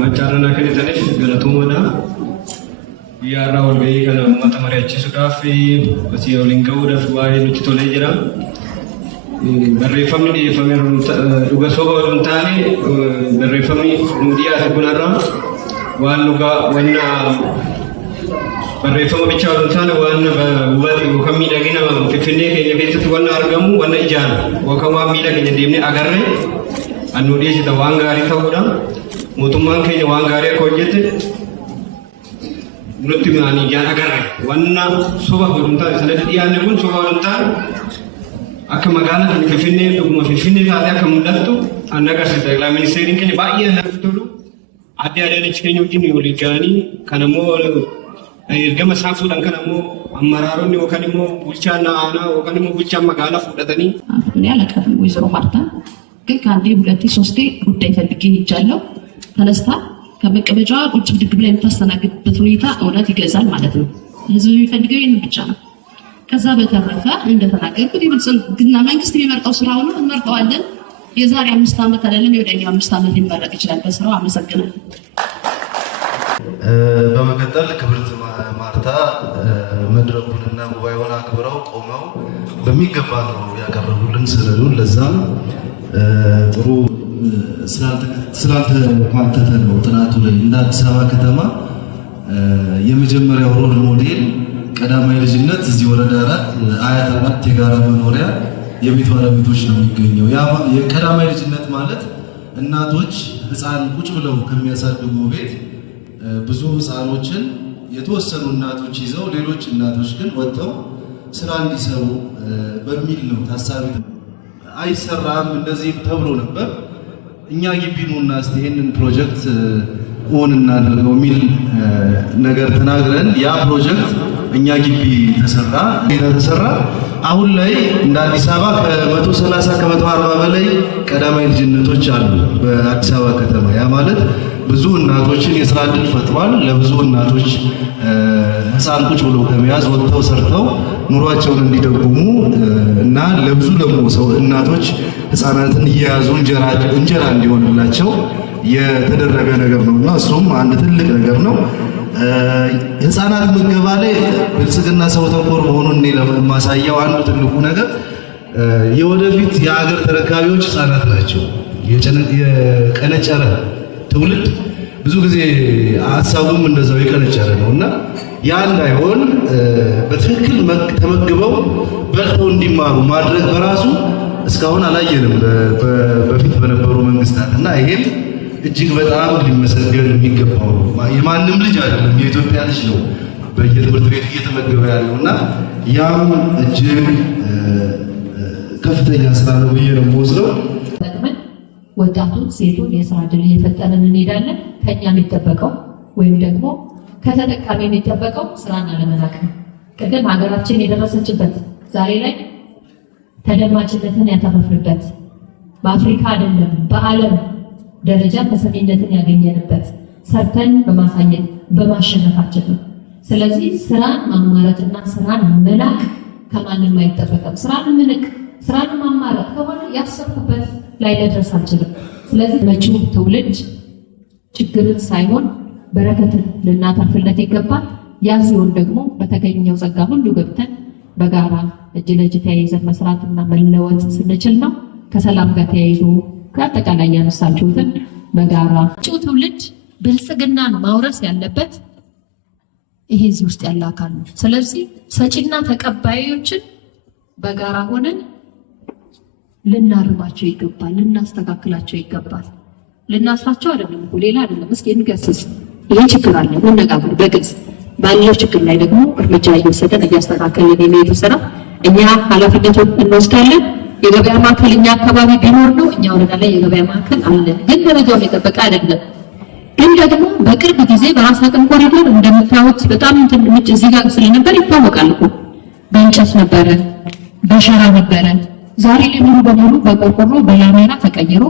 Wacarana kan itanis galatumoda ya rawal gay kana mata mariachi sudafi basi olin gauda fuai nuti tole jira barrefamni famerun duga soba runtani barrefamni nudiya gunarra wan luga wanna barrefama bicha runtani wan wadi kami dagina fifine ke yake wanna argamu wanna ijana wakama mila ke demne agarre annudiya jita wangari tawda mutumman kenya wangare ko jette nutti mani jan agarre wanna soba gudunta sanad diyanne gun soba gudunta akka magala kan fifine duguma fifine ada akka muddattu annaga sita la ministeri kenya baay'ee naftulu adde adde chikenya ujini oligani kanamo gama safudan kanamo amararonni okanimo bulchana ana okanimo bulcha magala fudatani ያለ ከፍል ወይዘሮ ማርታ ግን ካንዴ ሁለቴ ሶስቴ ጉዳይ ፈልጌ ይቻለው ተነስታ ከመቀበጫ ቁጭ ብድግ ብላ የምታስተናግድበት ሁኔታ እውነት ይገዛል ማለት ነው። ህዝብ የሚፈልገው ይሄን ብቻ ነው። ከዛ በተረፈ እንደተናገርኩት የብልጽግና መንግስት የሚመርጠው ስራው ነው፣ እንመርጠዋለን። የዛሬ 5 ዓመት አይደለም የወደኛው 5 ዓመት ሊመረጥ ይችላል በስራው። አመሰግናለሁ። በመቀጠል ክብርት ማርታ መድረኩንና ጉባኤውን አክብረው ቆመው በሚገባ ነው ያቀረቡልን ስለሉን ለዛም ጥሩ ስላልተካተተ ነው ጥናቱ ላይ እንደ አዲስ አበባ ከተማ የመጀመሪያው ሮል ሞዴል ቀዳማዊ ልጅነት እዚህ ወረዳ 4 አያት 4 የጋራ መኖሪያ የቤት ባለቤቶች ነው የሚገኘው። ያ የቀዳማዊ ልጅነት ማለት እናቶች ህፃን ቁጭ ብለው ከሚያሳድጉ ቤት ብዙ ህፃኖችን የተወሰኑ እናቶች ይዘው ሌሎች እናቶች ግን ወጥተው ስራ እንዲሰሩ በሚል ነው ታሳቢ። አይሰራም እንደዚህ ተብሎ ነበር። እኛ ግቢ ነውና እስቲ ይሄንን ፕሮጀክት ኦን እናድርገው የሚል ነገር ተናግረን ያ ፕሮጀክት እኛ ግቢ ተሰራ። አሁን ላይ እንደ አዲስ አበባ ከ130 ከ140 በላይ ቀዳማዊ ልጅነቶች አሉ በአዲስ አበባ ከተማ። ያ ማለት ብዙ እናቶችን የስራ ዕድል ፈጥሯል። ለብዙ እናቶች ህፃን ቁጭ ብሎ ከመያዝ ወጥተው ሰርተው ኑሯቸውን እንዲደጉሙ እና ለብዙ ደግሞ ሰው እናቶች ህፃናትን እየያዙ እንጀራ እንዲሆንላቸው የተደረገ ነገር ነውና እሱም አንድ ትልቅ ነገር ነው። ህፃናት ምገባ ላይ ብልጽግና ሰው ተኮር መሆኑን እኔ ለማሳያው አንዱ ትልቁ ነገር የወደፊት የሀገር ተረካቢዎች ህፃናት ናቸው። የቀነጨረ ትውልድ ብዙ ጊዜ ሀሳቡም እንደዛው የቀነጨረ ነውና ያ እንዳይሆን በትክክል ተመግበው በልተው እንዲማሩ ማድረግ በራሱ እስካሁን አላየንም በፊት በነበሩ መንግስታት እና ይሄም እጅግ በጣም ሊመሰገን የሚገባው ነው። የማንም ልጅ አይደለም የኢትዮጵያ ልጅ ነው በየትምህርት ቤቱ እየተመገበ ያለውና ያም እጅግ ከፍተኛ ስራ ነው ብዬ ነው የምወስደው። ወጣቱን ሴቱን የስራ ዕድል እየፈጠረን እንሄዳለን። ከኛ የሚጠበቀው ወይም ደግሞ ከተጠቃሚ የሚጠበቀው ስራና ለመናቅ ነው። ቅድም ሀገራችን የደረሰችበት ዛሬ ላይ ተደማጭነትን ያተረፍንበት በአፍሪካ አይደለም በዓለም ደረጃ ተሰሚነትን ያገኘንበት ሰርተን በማሳየት በማሸነፋችን ነው። ስለዚህ ስራን ማማረጥና ስራን መናቅ ከማንም አይጠበቅም። ስራን ምንቅ ስራን ማማረጥ ከሆነ ያሰብኩበት ላይ ልደርስ አልችልም። ስለዚህ መጪው ትውልድ ችግርን ሳይሆን በረከትን ልናተርፍለት ይገባል። ያ ሲሆን ደግሞ በተገኘው ጸጋ ሁሉ ገብተን በጋራ እጅ ለእጅ ተያይዘን መስራትና መለወጥ ስንችል ነው። ከሰላም ጋር ተያይዞ ከአጠቃላይ ያነሳችሁትን በጋራ መጪው ትውልድ ብልጽግናን ማውረስ ያለበት ይሄ እዚህ ውስጥ ያለ አካል ነው። ስለዚህ ሰጪና ተቀባዮችን በጋራ ሆነን ልናርማቸው ይገባል፣ ልናስተካክላቸው ይገባል። ልናስራቸው አይደለም እኮ ሌላ አይደለም። እስኪ እንገስጽ። ይሄ ችግር አለ እንነጋገር በግልጽ ባለው ችግር ላይ ደግሞ እርምጃ እየወሰደን እያስተካከልን የሚሄዱ ስራ እኛ ኃላፊነቱን እንወስዳለን። የገበያ ማዕከል እኛ አካባቢ ቢኖር ነው እኛ ወረዳ ላይ የገበያ ማዕከል አለ፣ ግን ደረጃውን የጠበቀ አይደለም። ግን ደግሞ በቅርብ ጊዜ በራስ አቅም ኮሪደር እንደምታዩት በጣም ትንሽ እዚህ ጋር ስለነበር ይታወቃል እኮ በእንጨት ነበረ፣ በሸራ ነበረ። ዛሬ ላይ ሙሉ በሙሉ በቆርቆሮ በላሜራ ተቀይሮ